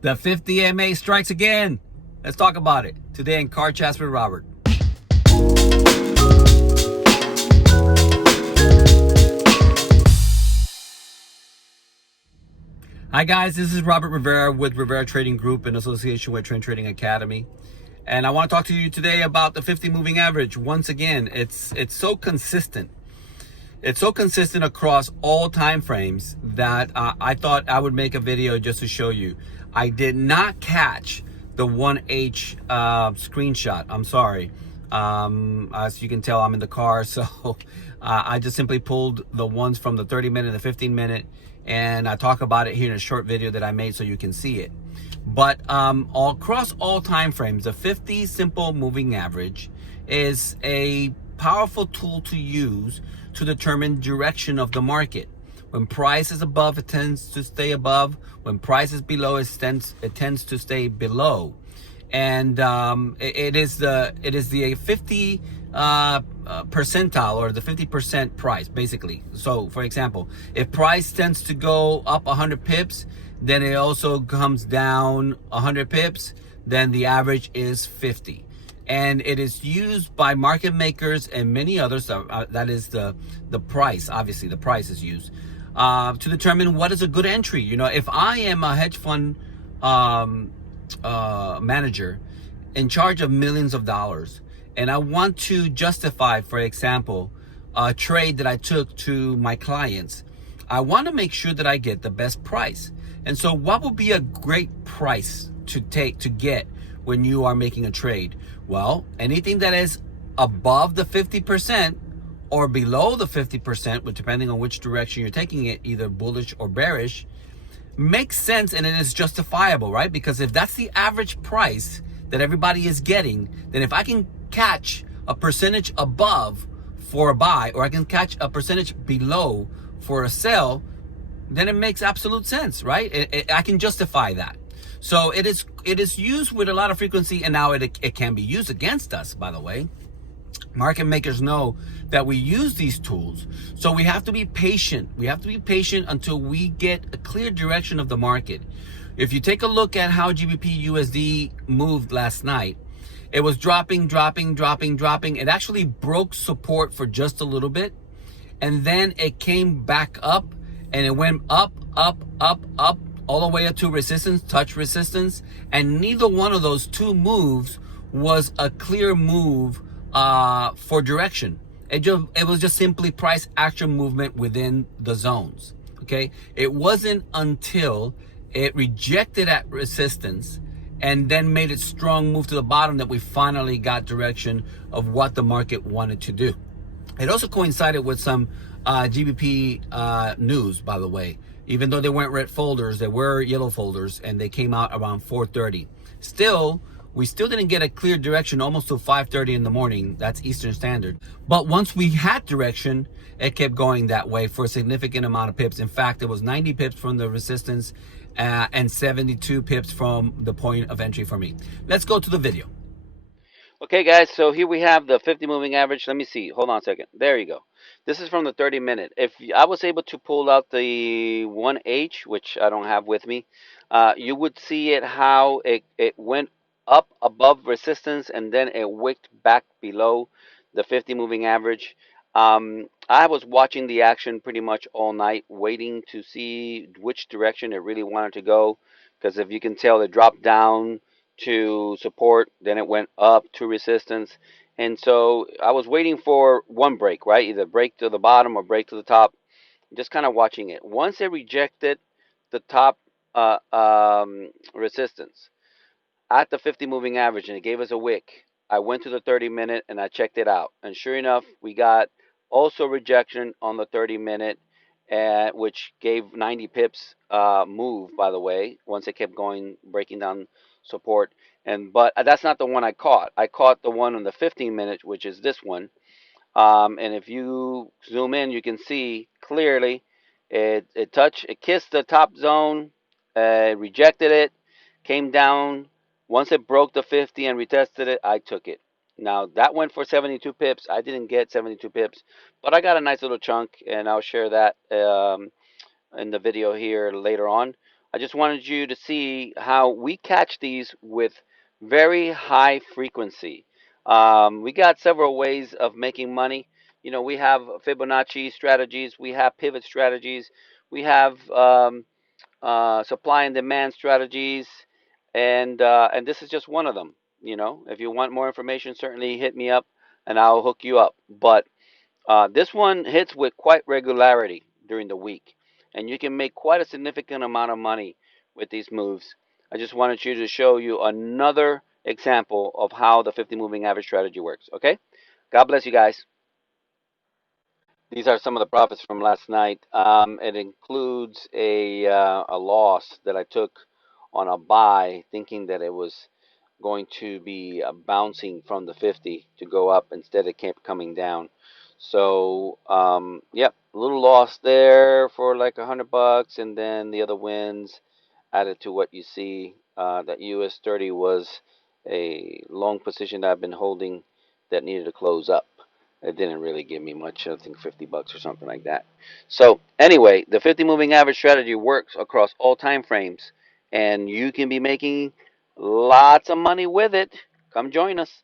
The 50 MA strikes again. Let's talk about it today in Car Chats with Robert. Hi guys, this is Robert Rivera with Rivera Trading Group in association with Trend Trading Academy. And I want to talk to you today about the 50 moving average. Once again, it's so consistent. It's so consistent across all time frames that I thought I would make a video just to show you. I did not catch the 1H screenshot. I'm sorry. As you can tell, I'm in the car, so I just simply pulled the ones from the 30-minute and the 15-minute, and I talk about it here in a short video that I made so you can see it. But all across all time frames, the 50 simple moving average is a powerful tool to use to determine direction of the market. When price is above, it tends to stay above. When price is below, it tends to stay below. And it is the 50 percentile, or the 50% price, basically. So for example, if price tends to go up 100 pips, then it also comes down 100 pips, then the average is 50. And it is used by market makers and many others. That is the price. Obviously, the price is used to determine what is a good entry. You know, if I am a hedge fund manager in charge of millions of dollars, and I want to justify, for example, a trade that I took to my clients, I want to make sure that I get the best price. And so what would be a great price to get when you are making a trade? Well, anything that is above the 50% or below the 50%, depending on which direction you're taking it, either bullish or bearish, makes sense, and it is justifiable, right? Because if that's the average price that everybody is getting, then if I can catch a percentage above for a buy, or I can catch a percentage below for a sell, then it makes absolute sense, right? I can justify that. So it is used with a lot of frequency, and now it can be used against us, by the way. Market makers know that we use these tools, so we have to be patient. We have to be patient until we get a clear direction of the market. If you take a look at how GBP USD moved last night, it was dropping. It actually broke support for just a little bit, and then it came back up, and it went up, all the way up to resistance, touch resistance, and neither one of those two moves was a clear move for direction. It was just simply price action movement within the zones. Okay, it wasn't until it rejected at resistance and then made its strong move to the bottom that we finally got direction of what the market wanted to do. It also coincided with some GBP news, by the way. Even though they weren't red folders, they were yellow folders, and they came out around 4:30. We still didn't get a clear direction almost till 5:30 in the morning. That's Eastern Standard. But once we had direction, it kept going that way for a significant amount of pips. In fact, it was 90 pips from the resistance and 72 pips from the point of entry for me. Let's go to the video. Okay, guys, so here we have the 50 moving average. Let me see. Hold on a second. There you go. This is from the 30-minute. If I was able to pull out the 1H, which I don't have with me, you would see it how it went up above resistance and then it wicked back below the 50 moving average. I was watching the action pretty much all night, waiting to see which direction it really wanted to go. Because if you can tell, it dropped down to support, then it went up to resistance. And so I was waiting for one break, right? Either break to the bottom or break to the top, just kind of watching it. Once it rejected the top resistance at the 50 moving average and it gave us a wick, I went to the 30-minute and I checked it out. And sure enough, we got also rejection on the 30-minute, which gave 90 pips move, by the way, once it kept going, breaking down support. But that's not the one I caught. I caught the one on the 15-minute, which is this one. And if you zoom in, you can see clearly it kissed the top zone, rejected it, came down. Once it broke the 50 and retested it, I took it. Now that went for 72 pips. I didn't get 72 pips, but I got a nice little chunk, and I'll share that in the video here later on. I just wanted you to see how we catch these with very high frequency. We got several ways of making money. You know, we have Fibonacci strategies, we have pivot strategies, we have supply and demand strategies, and this is just one of them. You know, if you want more information, certainly hit me up, and I'll hook you up. But this one hits with quite regularity during the week, and you can make quite a significant amount of money with these moves. I just wanted you to show you another example of how the 50 moving average strategy works. Okay? God bless you guys. These are some of the profits from last night. It includes a loss that I took on a buy, thinking that it was going to be bouncing from the 50 to go up. Instead, it kept coming down. So, yep, a little loss there for like $100, and then the other wins added to what you see. That US 30 was a long position that I've been holding that needed to close up. It didn't really give me much, I think $50 or something like that. So anyway, the 50 moving average strategy works across all time frames, and you can be making lots of money with it. Come join us.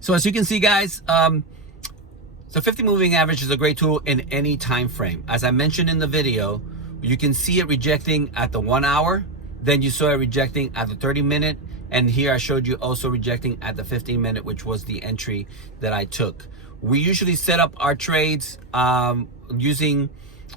So as you can see, guys, the 50 moving average is a great tool in any time frame. As I mentioned in the video, you can see it rejecting at the 1 hour, then you saw it rejecting at the 30-minute, and here I showed you also rejecting at the 15-minute, which was the entry that I took. We usually set up our trades using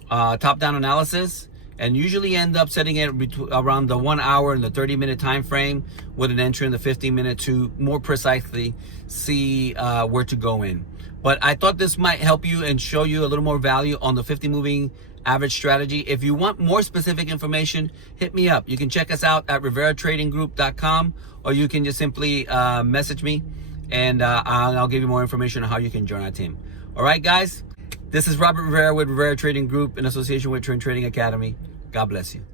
top-down analysis, and usually end up setting it around the 1 hour and the 30-minute time frame with an entry in the 15-minute to more precisely see where to go in. But I thought this might help you and show you a little more value on the 50 moving average strategy. If you want more specific information, hit me up. You can check us out at riveratradinggroup.com, or you can just simply message me, and I'll give you more information on how you can join our team. All right, guys, this is Robert Rivera with Rivera Trading Group in association with Trend Trading Academy. God bless you.